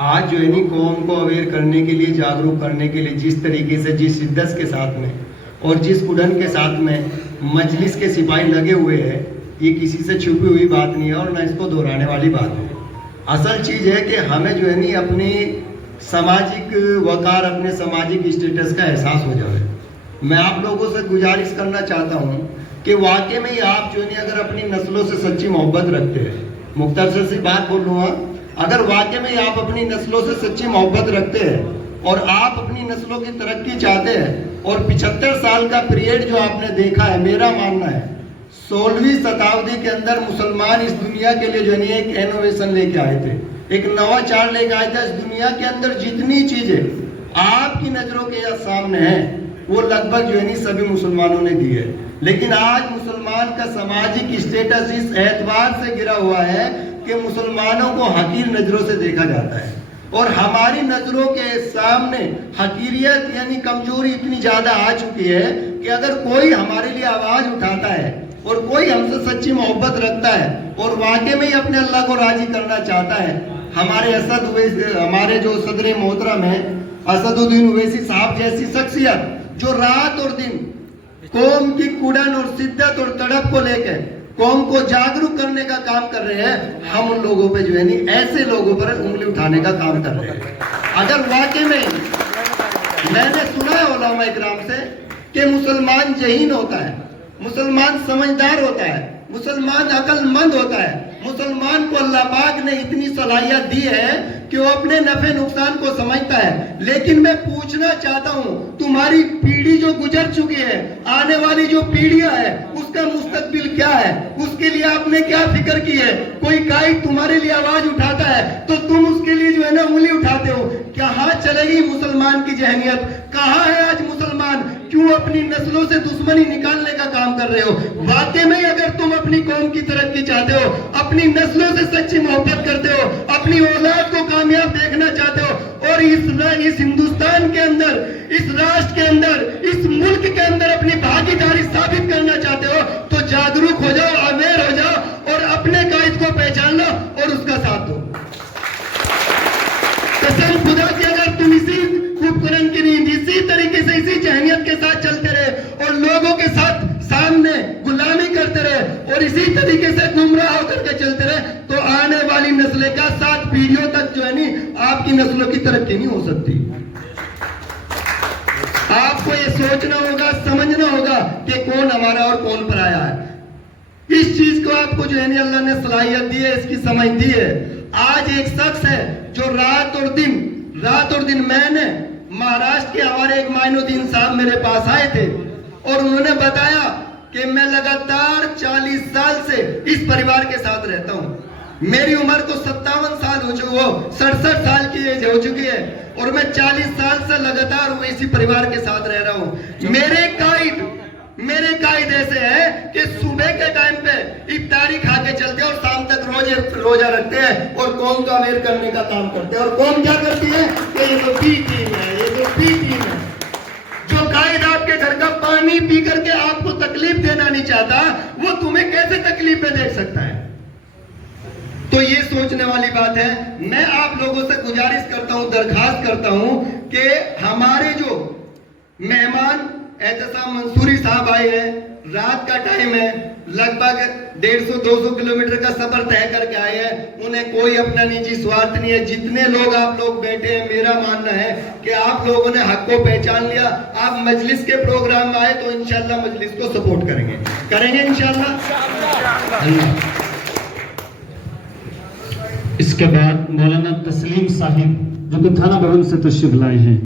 आज जो है नी कौम को अवेयर करने के लिए, जागरूक करने के लिए जिस तरीके से, जिस शिद्दत के साथ में और जिस कुड़न के साथ में मजलिस के सिपाही लगे हुए हैं, ये किसी से छुपी हुई बात नहीं है और ना इसको दोहराने वाली बात है। असल चीज़ है कि हमें जो है नी अपनी सामाजिक वकार, अपने सामाजिक स्टेटस का एहसास हो जाए। मैं आप लोगों से गुजारिश करना चाहता हूँ कि वाकई में ही आप जो है अगर अपनी नस्लों से सच्ची मोहब्बत रखते हैं, मुख्तसर सी बात बोल रहा हूँ, अगर वाकई में आप अपनी नस्लों से सच्ची मोहब्बत रखते हैं और आप अपनी नस्लों की तरक्की चाहते हैं और 75 साल का पीरियड जो आपने देखा है, मेरा मानना है 16वीं शताब्दी के अंदर मुसलमान इस दुनिया के लिए जो है एक इनोवेशन लेके आए थे, एक नवाचार लेके आए थे। इस दुनिया के अंदर जितनी चीजें आपकी नजरों के सामने हैं वो लगभग जो है सभी मुसलमानों ने दी है। लेकिन आज मुसलमान का सामाजिक स्टेटस इस एतबार से गिरा हुआ है कि मुसलमानों को हकीर नजरों से देखा जाता है और हमारी नजरों के सामने हकीरियत यानी कमजोरी इतनी ज्यादा आ चुकी है कि अगर कोई हमारे लिए आवाज उठाता है और कोई हमसे सच्ची मोहब्बत रखता है और वाकई में ही अपने अल्लाह को राजी करना चाहता है, हमारे जो सदर मोहतरम है असदुद्दीन ओवैसी साहब जैसी शख्सियत जो रात और दिन कौम की कुड़न और शिद्दत और तड़प को लेकर कौम को जागरूक करने का काम कर रहे हैं, हम उन लोगों पे जो है नहीं ऐसे लोगों पर उंगली उठाने का काम कर रहे हैं। अगर वाकई में मैंने सुना है उलमा इकराम से कि मुसलमान जहीन होता है, मुसलमान समझदार होता है, मुसलमान अक्लमंद होता है, मुसलमान को अल्लाह पाक ने इतनी सलाहियत दी है कि वो अपने नफे नुकसान को समझता है। लेकिन मैं पूछना चाहता हूँ, तुम्हारी पीढ़ी जो गुजर चुकी है, आने वाली जो पीढ़ियां है, उसका मुस्तकबिल क्या है, उसके लिए आपने क्या फिक्र की है? कोई कायद तुम्हारे लिए आवाज उठाता है तो तुम उसके लिए जो है ना उंगली उठाते हो। कहाँ चलेगी मुसलमान की जहनियत? कहाँ है आज मुसलमान? क्यों अपनी नस्लों से दुश्मनी निकालने का काम कर रहे हो? वाकई में अगर तुम अपनी कौम की तरक्की चाहते हो, अपनी नस्लों से सच्ची मोहब्बत करते हो, अपनी औलाद को कामयाब देखना चाहते हो और इस हिंदुस्तान के अंदर, इस राष्ट्र के अंदर, इस मुल्क के अंदर अपनी भागीदारी साबित करना चाहते हो तो जागरूक हो जाओ, अवेयर हो जाओ और अपने कायद को पहचान लो और उसका साथ दो। कसम खुदा की अगर तुम इसी कुरान की नींद इसी तरीके से इसी जहनियत के साथ चलते रहे और लोगों के साथ सामने गुलामी करते रहे और इसी तरीके से गुमराह होकर के चलते रहे तो आने वाली नस्लें का 7 पीढ़ियों तक जो है नहीं आपकी नस्लों की तरक्की नहीं हो सकती। आपको ये सोचना होगा, समझना होगा कि कौन हमारा और कौन पराया है। इस चीज को आपको जो है नहीं अल्लाह ने सलाहियत दी है, इसकी समझ दी है। आज एक शख्स है जो रात और दिन मैंने महाराष्ट्र के हमारे एक माइनुद्दीन साहब मेरे पास आए थे और उन्होंने बताया कि मैं लगातार 40 साल से इस परिवार के साथ रहता हूँ। मेरी उम्र को 57 साल हो चुकी, 67 साल की एज हो चुकी है और मैं 40 साल से लगातार इसी परिवार के साथ रह रहा हूँ। मेरे कायद ऐसे है कि सुबह के टाइम पे इफ्तारी खा के चलते हैं और शाम तक रोजा रखते हैं और कौम का अवेयर करने का काम करते हैं। और कौम क्या करती है कि ये तो बी टीम है, ये तो बी टीम है। जो कायद आपके घर का पानी पी करके आपको तकलीफ देना नहीं चाहता, वो तुम्हें कैसे तकलीफ में देख सकता है? तो ये सोचने वाली बात है। मैं आप लोगों से गुजारिश करता हूं, दरखास्त करता हूं कि हमारे जो मेहमान एहतसाम मंसूरी साहब आए हैं, रात का टाइम है, लगभग 150-200 किलोमीटर का सफर तय करके आए हैं। उन्हें कोई अपना निजी स्वार्थ नहीं है। जितने लोग आप लोग बैठे हैं, मेरा मानना है कि आप लोगों ने हक को पहचान लिया। आप मजलिस के प्रोग्राम में आए तो इंशाल्लाह मजलिस को सपोर्ट करेंगे इंशाल्लाह। इसके बाद मौलाना तस्लीम साहिब जो कि थाना भवन से तशरीफ लाए हैं।